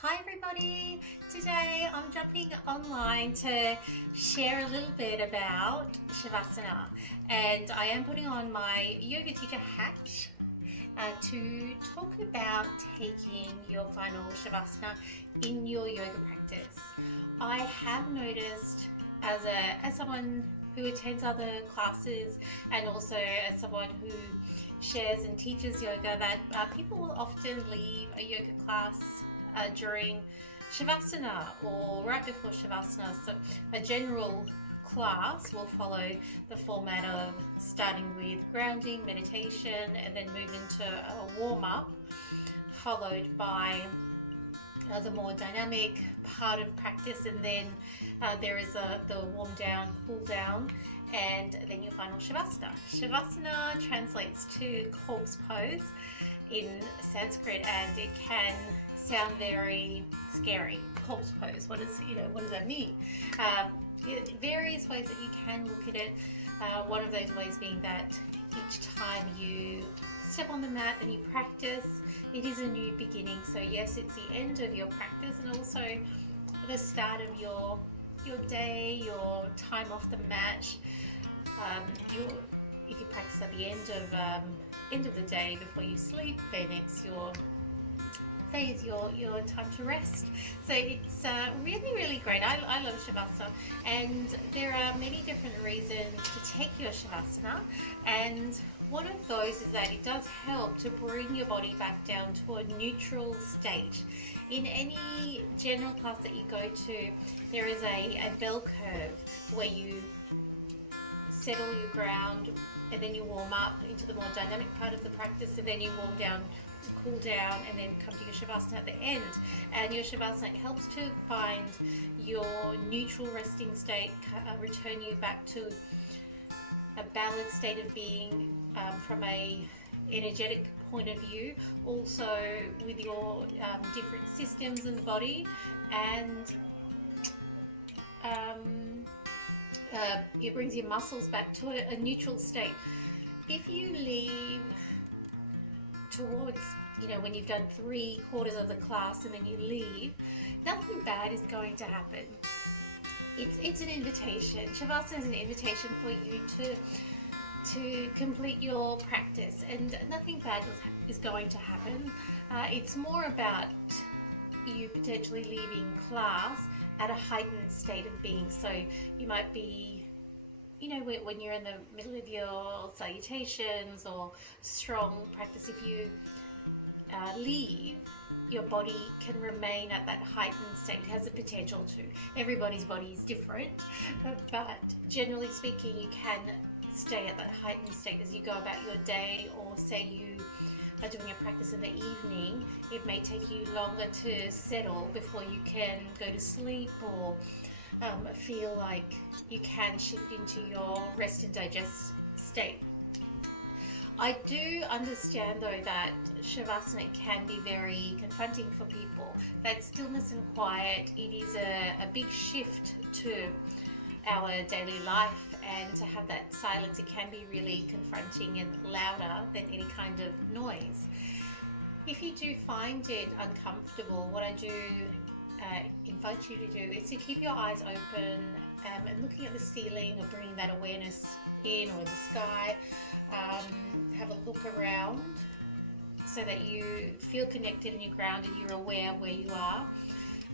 Hi everybody! Today I'm jumping online to share a little bit about Savasana, and I am putting on my yoga teacher hat to talk about taking your final Savasana in your yoga practice. I have noticed as someone who attends other classes and also as someone who shares and teaches yoga that people will often leave a yoga class during Shavasana or right before Shavasana. So a general class will follow the format of starting with grounding, meditation, and then move into a warm-up, followed by the more dynamic part of practice, and then there is the warm down, cool down, and then your final Shavasana. Shavasana translates to corpse pose in Sanskrit, and it can sound very scary. Corpse pose. What does that mean? Various ways that you can look at it. One of those ways being that each time you step on the mat and you practice, it is a new beginning. So yes, it's the end of your practice and also the start of your day, your time off the mat. If you practice at the end of the day before you sleep, then it's your time to rest. So it's really great. I love Shavasana, and there are many different reasons to take your Shavasana, and one of those is that it does help to bring your body back down to a neutral state. In any general class that you go to, there is a bell curve where you settle your ground and then you warm up into the more dynamic part of the practice, and then you warm down to cool down and then come to your Shavasana at the end. And your Shavasana helps to find your neutral resting state, return you back to a balanced state of being from a energetic point of view, also with your different systems in the body, and it brings your muscles back to a neutral state. If you leave towards, when you've done 3/4 of the class and then you leave, nothing bad is going to happen. It's an invitation. Shavasana is an invitation for you to complete your practice, and nothing bad is going to happen. It's more about you potentially leaving class at a heightened state of being. So you might be, when you're in the middle of your salutations or strong practice, if you leave, your body can remain at that heightened state. It has the potential to. Everybody's body is different, but generally speaking, you can stay at that heightened state as you go about your day, or say you are doing a practice in the evening. It may take you longer to settle before you can go to sleep or feel like you can shift into your rest and digest state. I do understand though that Shavasana can be very confronting for people. That stillness and quiet, it is a big shift to our daily life, and to have that silence, it can be really confronting and louder than any kind of noise. If you do find it uncomfortable, what I do invite you to do is to keep your eyes open and looking at the ceiling, or bringing that awareness in, or the sky. Have a look around so that you feel connected and you're grounded, you're aware of where you are.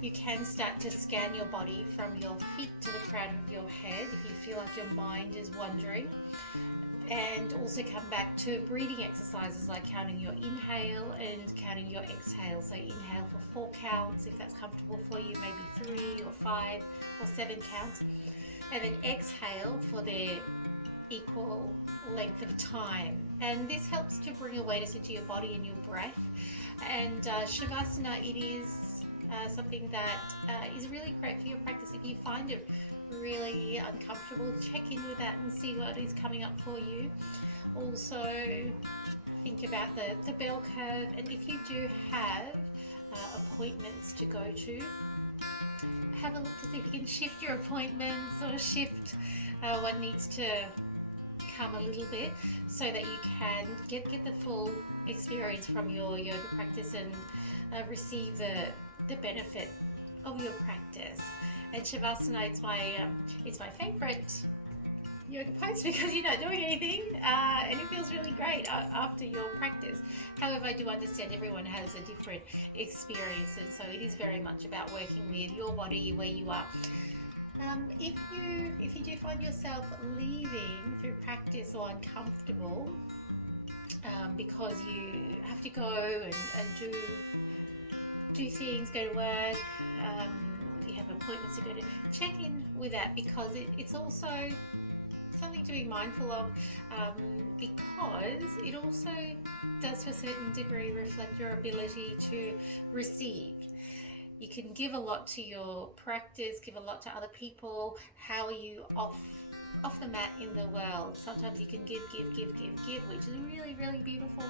You can start to scan your body from your feet to the crown of your head if you feel like your mind is wandering. And also come back to breathing exercises like counting your inhale and counting your exhale. So inhale for 4 counts if that's comfortable for you, maybe 3 or 5 or 7 counts. And then exhale for their equal length of time. And this helps to bring awareness into your body and your breath. And Shavasana, it is something that is really great for your practice. If you find it really uncomfortable, check in with that and see what is coming up for you. Also think about the bell curve, and if you do have appointments to go to, have a look to see if you can shift your appointments or shift what needs to come a little bit, so that you can get the full experience from your yoga practice and receive the benefit of your practice. And Shavasana, it's my favorite yoga pose because you're not doing anything, and it feels really great after your practice. However, I do understand everyone has a different experience, and so it is very much about working with your body where you are. If you do find yourself leaving through practice or uncomfortable because you have to go and do things, go to work, you have appointments to go to, check in with that, because it's also something to be mindful of, because it also does to a certain degree reflect your ability to receive. You can give a lot to your practice, give a lot to other people. How are you off the mat in the world? Sometimes you can give, which is really, really beautiful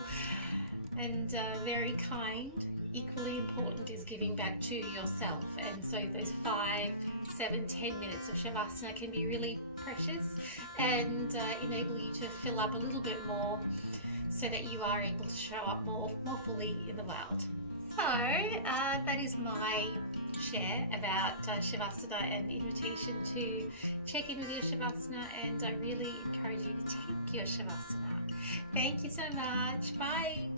and very kind. Equally important is giving back to yourself, and so those 5, 7, 10 minutes of Shavasana can be really precious and enable you to fill up a little bit more so that you are able to show up more fully in the world. So that is my share about Shavasana and invitation to check in with your Shavasana, and I really encourage you to take your Shavasana. Thank you so much. Bye.